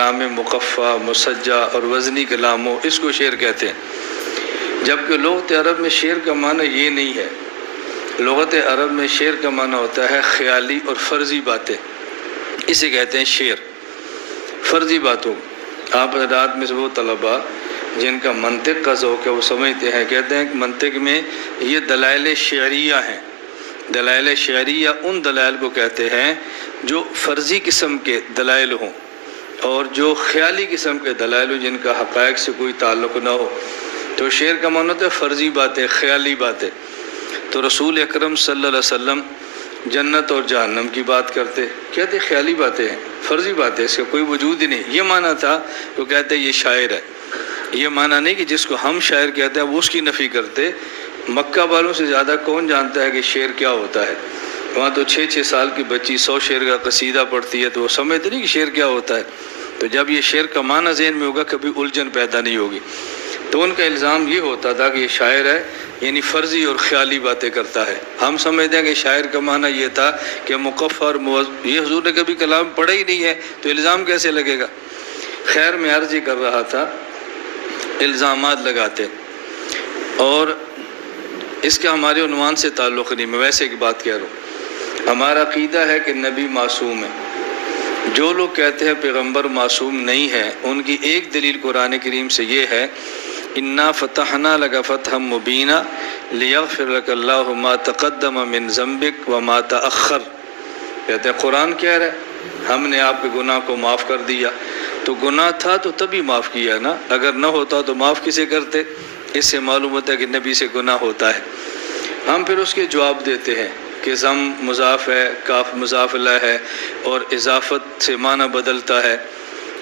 کلام مقفع، مسجع اور وزنی کلام ہو، اس کو شعر کہتے ہیں۔ جبکہ لغت عرب میں شعر کا معنی یہ نہیں ہے۔ لغت عرب میں شعر کا معنی ہوتا ہے خیالی اور فرضی باتیں، اسے کہتے ہیں شعر۔ فرضی باتوں، آپ حضرات میں سے وہ طلباء جن کا منطق کا ذوق ہے وہ سمجھتے ہیں، کہتے ہیں کہ منطق میں یہ دلائل شعریہ ہیں۔ دلائل شعریہ ان دلائل کو کہتے ہیں جو فرضی قسم کے دلائل ہوں، اور جو خیالی قسم کے دلائل ہوں جن کا حقائق سے کوئی تعلق نہ ہو۔ تو شعر کا معنی ہوتا ہے فرضی باتیں، خیالی باتیں۔ تو رسول اکرم صلی اللہ علیہ وسلم جنت اور جہنم کی بات کرتے، کہتے خیالی باتیں ہیں، فرضی باتیں، اس کا کوئی وجود ہی نہیں۔ یہ معنی تھا تو کہتے یہ شاعر ہے۔ یہ معنی نہیں کہ جس کو ہم شاعر کہتے ہیں وہ اس کی نفی کرتے۔ مکہ والوں سے زیادہ کون جانتا ہے کہ شعر کیا ہوتا ہے؟ وہاں تو 6 سال کی بچی 100 شعر کا قصیدہ پڑھتی ہے تو وہ سمجھتے نہیں کہ شعر کیا ہوتا ہے۔ تو جب یہ شعر کا معنی ذہن میں ہوگا کبھی الجھن پیدا نہیں ہوگی۔ تو ان کا الزام یہ ہوتا تھا کہ یہ شاعر ہے، یعنی فرضی اور خیالی باتیں کرتا ہے۔ ہم سمجھتے ہیں کہ شاعر کا معنی یہ تھا کہ مقفر، یہ حضور نے کبھی کلام پڑھا ہی نہیں ہے تو الزام کیسے لگے گا؟ خیر میں عرض یہ کر رہا تھا، الزامات لگاتے اور اس کا ہمارے عنوان سے تعلق نہیں، میں ویسے ایک بات کہہ رہا ہوں۔ ہمارا عقیدہ ہے کہ نبی معصوم ہے۔ جو لوگ کہتے ہیں پیغمبر معصوم نہیں ہے، ان کی ایک دلیل قرآن کریم سے یہ ہے، اِنَّا فَتَحْنَا لَكَ فَتْحًا مُبِينًا لِيَغْفِرَ لَكَ اللَّهُ مَا تَقَدَّمَ مِن ذَنبِكَ وَمَا تَأَخَّرَ۔ کہتے ہیں قرآن کہہ رہا ہے ہم نے آپ کے گناہ کو معاف کر دیا۔ تو گناہ تھا تو تبھی معاف کیا نا، اگر نہ ہوتا تو معاف کسے کرتے؟ اس سے معلوم ہوتا ہے کہ نبی سے گناہ ہوتا ہے۔ ہم پھر اس کے جواب دیتے ہیں کہ ضم مضاف ہے، کاف مضاف الیہ ہے، اور اضافت سے معنی بدلتا ہے۔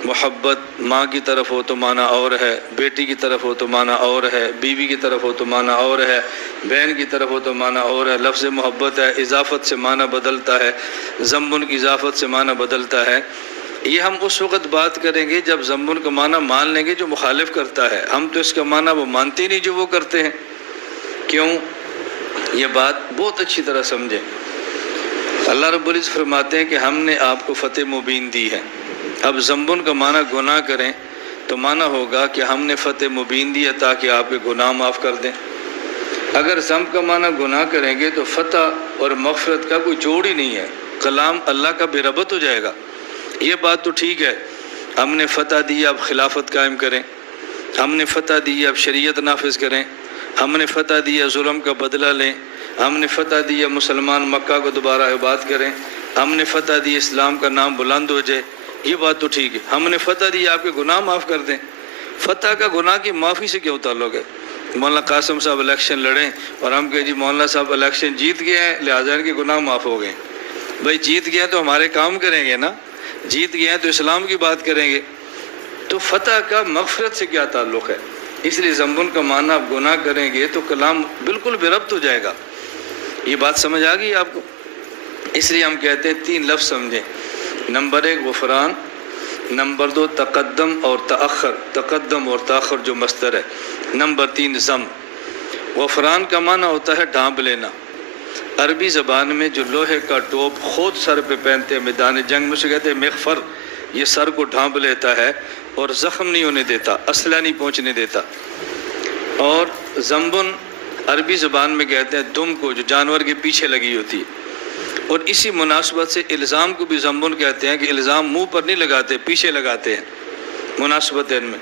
محبت ماں کی طرف ہو تو معنی اور ہے، بیٹی کی طرف ہو تو معنی اور ہے، بیوی کی طرف ہو تو معنی اور ہے، بہن کی طرف ہو تو معنی اور ہے۔ لفظ محبت ہے، اضافت سے معنی بدلتا ہے، ضمن کی اضافت سے معنی بدلتا ہے۔ یہ ہم اس وقت بات کریں گے جب ضمن کا معنی مان لیں گے جو مخالف کرتا ہے۔ ہم تو اس کا معنی وہ مانتے ہی نہیں جو وہ کرتے ہیں۔ کیوں؟ یہ بات بہت اچھی طرح سمجھیں۔ اللہ رب العزت فرماتے ہیں کہ ہم نے آپ کو فتح مبین دی ہے۔ اب ضمن کا معنی گناہ کریں تو معنی ہوگا کہ ہم نے فتح مبین دیا تاکہ آپ کے گناہ معاف کر دیں۔ اگر ضم کا معنی گناہ کریں گے تو فتح اور مغفرت کا کوئی جوڑ ہی نہیں ہے، کلام اللہ کا بے ربط ہو جائے گا۔ یہ بات تو ٹھیک ہے، ہم نے فتح دی اب خلافت قائم کریں، ہم نے فتح دی اب شریعت نافذ کریں، ہم نے فتح دیا ظلم کا بدلہ لیں، ہم نے فتح دیا مسلمان مکہ کو دوبارہ آباد کریں، ہم نے فتح دی اسلام کا نام بلند ہو جائے۔ یہ بات تو ٹھیک ہے، ہم نے فتح دی آپ کے گناہ معاف کر دیں۔ فتح کا گناہ کی معافی سے کیا تعلق ہے؟ مولانا قاسم صاحب الیکشن لڑیں اور ہم کہیں جی مولانا صاحب الیکشن جیت گئے ہیں لہٰذا ان کے گناہ معاف ہو گئے۔ بھائی جیت گئے ہیں تو ہمارے کام کریں گے نا، جیت گئے ہیں تو اسلام کی بات کریں گے۔ تو فتح کا مغفرت سے کیا تعلق ہے؟ اس لیے ضمن کا معنی آپ گناہ کریں گے تو کلام بالکل بے ربط ہو جائے گا۔ یہ بات سمجھ آ گئی آپ کو؟ اس لیے ہم کہتے ہیں 3 لفظ سمجھیں۔ نمبر 1 غفران، نمبر 2 تقدم اور تأخر، تقدم اور تاخر جو مصدر ہے، نمبر 3 ضم۔ غفران کا معنی ہوتا ہے ڈھانپ لینا۔ عربی زبان میں جو لوہے کا ٹوپ خود سر پہ پہنتے ہیں میدان جنگ میں، اسے کہتے ہیں مغفر۔ یہ سر کو ڈھانپ لیتا ہے اور زخم نہیں ہونے دیتا، اسلحہ نہیں پہنچنے دیتا۔ اور ضمبن عربی زبان میں کہتے ہیں دم کو، جو جانور کے پیچھے لگی ہوتی ہے۔ اور اسی مناسبت سے الزام کو بھی ضمبن کہتے ہیں کہ الزام منہ پر نہیں لگاتے، پیچھے لگاتے ہیں، مناسبت ان میں۔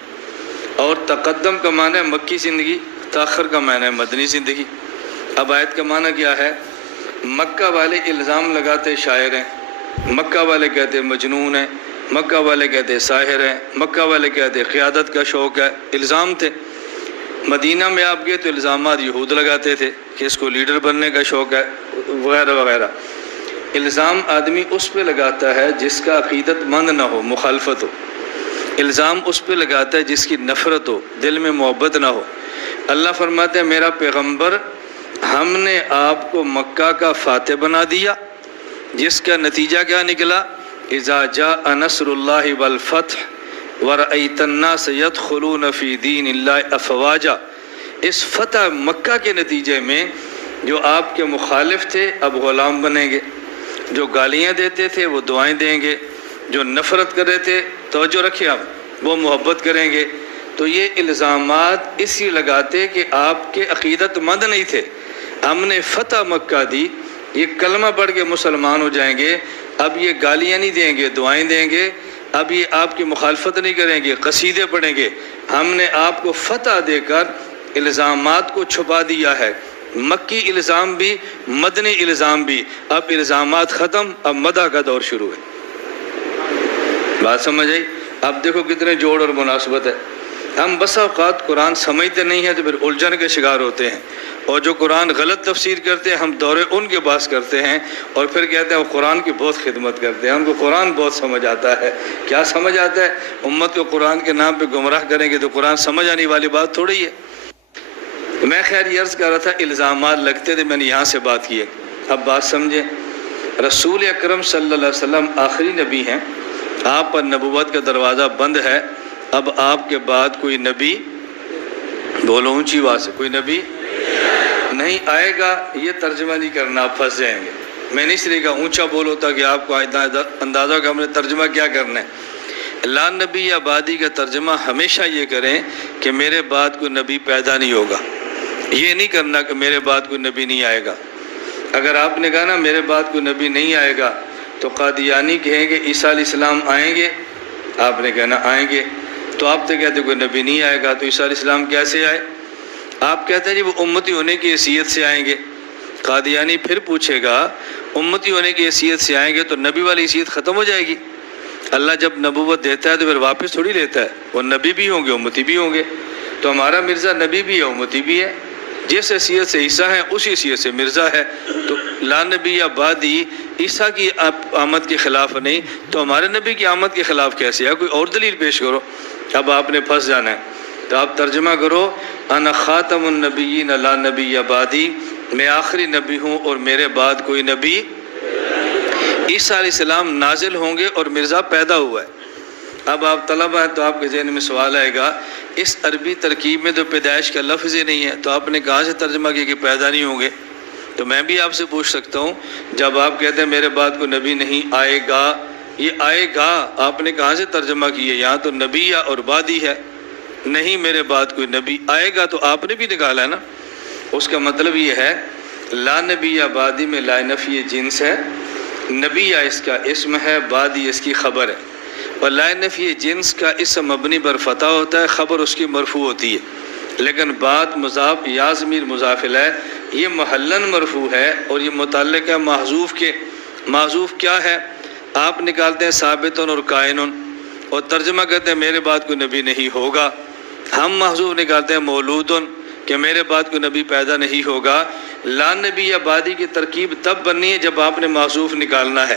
اور تقدم کا معنی ہے مکی زندگی، تاخر کا معنی ہے مدنی زندگی۔ اب آیت کا معنی کیا ہے؟ مکہ والے الزام لگاتے شاعر ہیں، مکہ والے کہتے مجنون ہیں، مکہ والے کہتے ساحر ہیں، مکہ والے کہتے قیادت کا شوق ہے، الزام تھے۔ مدینہ میں آپ گئے تو الزامات یہود لگاتے تھے کہ اس کو لیڈر بننے کا شوق ہے وغیرہ وغیرہ۔ الزام آدمی اس پہ لگاتا ہے جس کا عقیدت مند نہ ہو، مخالفت ہو۔ الزام اس پہ لگاتا ہے جس کی نفرت ہو، دل میں محبت نہ ہو۔ اللہ فرماتے ہیں میرا پیغمبر ہم نے آپ کو مکہ کا فاتح بنا دیا، جس کا نتیجہ کیا نکلا؟ اذا جاء نصر اللہ والفتح ورأیت الناس يدخلون فی دین اللہ افواجا۔ اس فتح مکہ کے نتیجے میں جو آپ کے مخالف تھے اب غلام بنیں گے، جو گالیاں دیتے تھے وہ دعائیں دیں گے، جو نفرت کر رہے تھے، توجہ رکھیں آپ، وہ محبت کریں گے۔ تو یہ الزامات اس لیے لگاتے کہ آپ کے عقیدت مند نہیں تھے۔ ہم نے فتح مکہ دی، یہ کلمہ پڑھ کے مسلمان ہو جائیں گے، اب یہ گالیاں نہیں دیں گے، دعائیں دیں گے، اب یہ آپ کی مخالفت نہیں کریں گے، قصیدے پڑھیں گے۔ ہم نے آپ کو فتح دے کر الزامات کو چھپا دیا ہے، مکی الزام بھی، مدنی الزام بھی۔ اب الزامات ختم، اب مدح کا دور شروع ہے۔ بات سمجھ آئی؟ اب دیکھو کتنے جوڑ اور مناسبت ہے۔ ہم بسا اوقات قرآن سمجھتے نہیں ہیں تو پھر الجھن کے شکار ہوتے ہیں، اور جو قرآن غلط تفسیر کرتے ہیں ہم دورے ان کے پاس کرتے ہیں اور پھر کہتے ہیں وہ قرآن کی بہت خدمت کرتے ہیں، ہم کو قرآن بہت سمجھ آتا ہے۔ کیا سمجھ آتا ہے؟ امت کو قرآن کے نام پہ گمراہ کریں گے تو قرآن سمجھ آنے والی بات تھوڑی ہے۔ میں خیر یہ عرض کر رہا تھا الزامات لگتے تھے، میں نے یہاں سے بات کی ہے۔ اب بات سمجھیں، رسول اکرم صلی اللہ علیہ وسلم آخری نبی ہیں، آپ پر نبوت کا دروازہ بند ہے۔ اب آپ کے بعد کوئی نبی، بولو اونچی آواز سے، کوئی نبی نہیں آئے گا۔ یہ ترجمہ نہیں کرنا، آپ پھنس جائیں گے۔ میں نہیں اس لیے کہا اونچا بولو تاکہ آپ کو اندازہ کہ ہم نے ترجمہ کیا کرنا ہے۔ لا نبی یا بعدی کا ترجمہ ہمیشہ یہ کریں کہ میرے بعد کوئی نبی پیدا نہیں ہوگا، یہ نہیں کرنا کہ میرے بعد کوئی نبی نہیں آئے گا۔ اگر آپ نے کہا نا میرے بعد کوئی نبی نہیں آئے گا تو قادیانی کہیں گے عیسیٰ علیہ السلام آئیں گے، آپ نے کہنا آئیں گے، تو آپ تو کہتے کوئی نبی نہیں آئے گا، تو عیسیٰ علیہ السلام کیسے آئے؟ آپ کہتے ہیں جی وہ امتی ہونے کی حیثیت سے آئیں گے۔ قادیانی پھر پوچھے گا امتی ہونے کی حیثیت سے آئیں گے تو نبی والی حیثیت ختم ہو جائے گی؟ اللہ جب نبوت دیتا ہے تو پھر واپس تھوڑی لیتا ہے، وہ نبی بھی ہوں گے امتی بھی ہوں گے۔ تو ہمارا مرزا نبی بھی ہے امتی بھی ہے، جس حیثیت سے عیسیٰ ہے اسی حیثیت سے مرزا ہے۔ تو لا نبی یا بعدی عیسیٰ کی آمد کے خلاف نہیں تو ہمارے نبی کی آمد کے خلاف کیسے ہے؟ کوئی اور دلیل پیش کرو۔ اب آپ نے پھنس جانا ہے، تو آپ ترجمہ کرو انا خاتم النبیین لا نبی یا بعدی، میں آخری نبی ہوں اور میرے بعد کوئی نبی۔ عیسیٰ علیہ السلام نازل ہوں گے اور مرزا پیدا ہوا ہے۔ اب آپ طلبہ ہیں تو آپ کے ذہن میں سوال آئے گا اس عربی ترکیب میں تو پیدائش کا لفظ ہی نہیں ہے، تو آپ نے کہاں سے ترجمہ کیا کہ پیدا نہیں ہوں گے؟ تو میں بھی آپ سے پوچھ سکتا ہوں، جب آپ کہتے ہیں میرے بعد کوئی نبی نہیں آئے گا، یہ آئے گا آپ نے کہاں سے ترجمہ کیا؟ یہاں تو نبی یا اور بعدی ہے، نہیں میرے بعد کوئی نبی آئے گا تو آپ نے بھی نکالا ہے نا۔ اس کا مطلب یہ ہے لا نبی یا بعدی میں لا نفی جنس ہے، نبی یا اس کا اسم ہے، بعدی اس کی خبر ہے، اور لا نفی جنس کا اسم مبنی بر فتح ہوتا ہے، خبر اس کی مرفوع ہوتی ہے، لیکن بعد مضاف یا ضمیر مضاف الیہ یہ محلن مرفوع ہے اور یہ متعلق ہے محذوف کے۔ محذوف کیا ہے؟ آپ نکالتے ہیں ثابتن اور کائنن اور ترجمہ کرتے ہیں میرے بعد کوئی نبی نہیں ہوگا۔ ہم محذوف نکالتے ہیں مولودن کہ میرے بعد کوئی نبی پیدا نہیں ہوگا۔ لا نبی یا بعدی کی ترکیب تب بننی ہے جب آپ نے محذوف نکالنا ہے،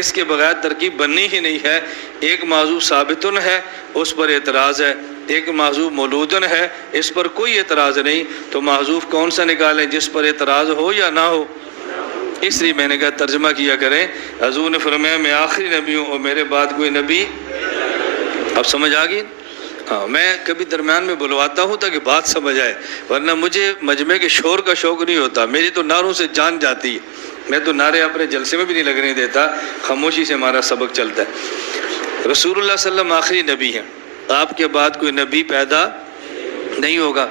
اس کے بغیر ترکیب بننی ہی نہیں ہے۔ ایک محذوف ثابتن ہے اس پر اعتراض ہے، ایک محذوف مولودن ہے اس پر کوئی اعتراض نہیں، تو محذوف کون سا نکالیں جس پر اعتراض ہو یا نہ ہو؟ اس لیے میں نے کہا ترجمہ کیا کریں، حضور نے فرمایا میں آخری نبی ہوں اور میرے بعد کوئی نبی۔ اب سمجھ آ گئی؟ ہاں، میں کبھی درمیان میں بلواتا ہوں تاکہ بات سمجھ آئے، ورنہ مجھے مجمع کے شور کا شوق نہیں ہوتا، میری تو نعروں سے جان جاتی ہے، میں تو نعرے اپنے جلسے میں بھی نہیں لگنے دیتا، خاموشی سے ہمارا سبق چلتا ہے۔ رسول اللہ صلی اللہ علیہ وسلم آخری نبی ہیں، آپ کے بعد کوئی نبی پیدا نہیں ہوگا۔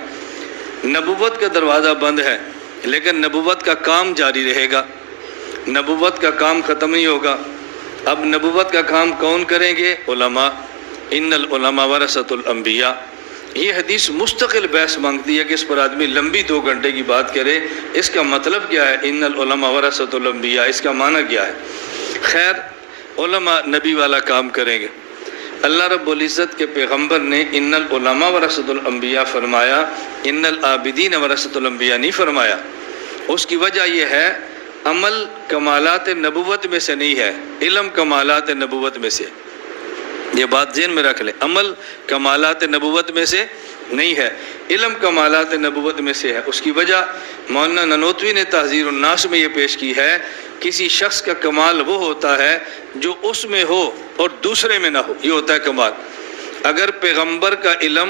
نبوت کا دروازہ بند ہے لیکن نبوت کا کام جاری رہے گا، نبوت کا کام ختم نہیں ہوگا۔ اب نبوت کا کام کون کریں گے؟ علماء، ان العلماء ورثۃ الانبیاء۔ یہ حدیث مستقل بحث مانگتی ہے کہ اس پر آدمی لمبی 2 گھنٹے کی بات کرے، اس کا مطلب کیا ہے؟ ان العلماء ورثۃ الانبیاء، اس کا معنی کیا ہے؟ خیر، علماء نبی والا کام کریں گے۔ اللہ رب العزت کے پیغمبر نے ان العلماء ورثۃ الانبیاء فرمایا، ان العابدین ورثۃ الانبیاء نہیں فرمایا۔ اس کی وجہ یہ ہے عمل کمالات نبوت میں سے نہیں ہے، علم کمالات نبوت میں سے، یہ بات ذہن میں رکھ لیں، عمل کمالات نبوت میں سے نہیں ہے، علم کمالات نبوت میں سے ہے۔ اس کی وجہ مولانا ننوتوی نے تحذیر الناس میں یہ پیش کی ہے، کسی شخص کا کمال وہ ہوتا ہے جو اس میں ہو اور دوسرے میں نہ ہو، یہ ہوتا ہے کمال۔ اگر پیغمبر کا علم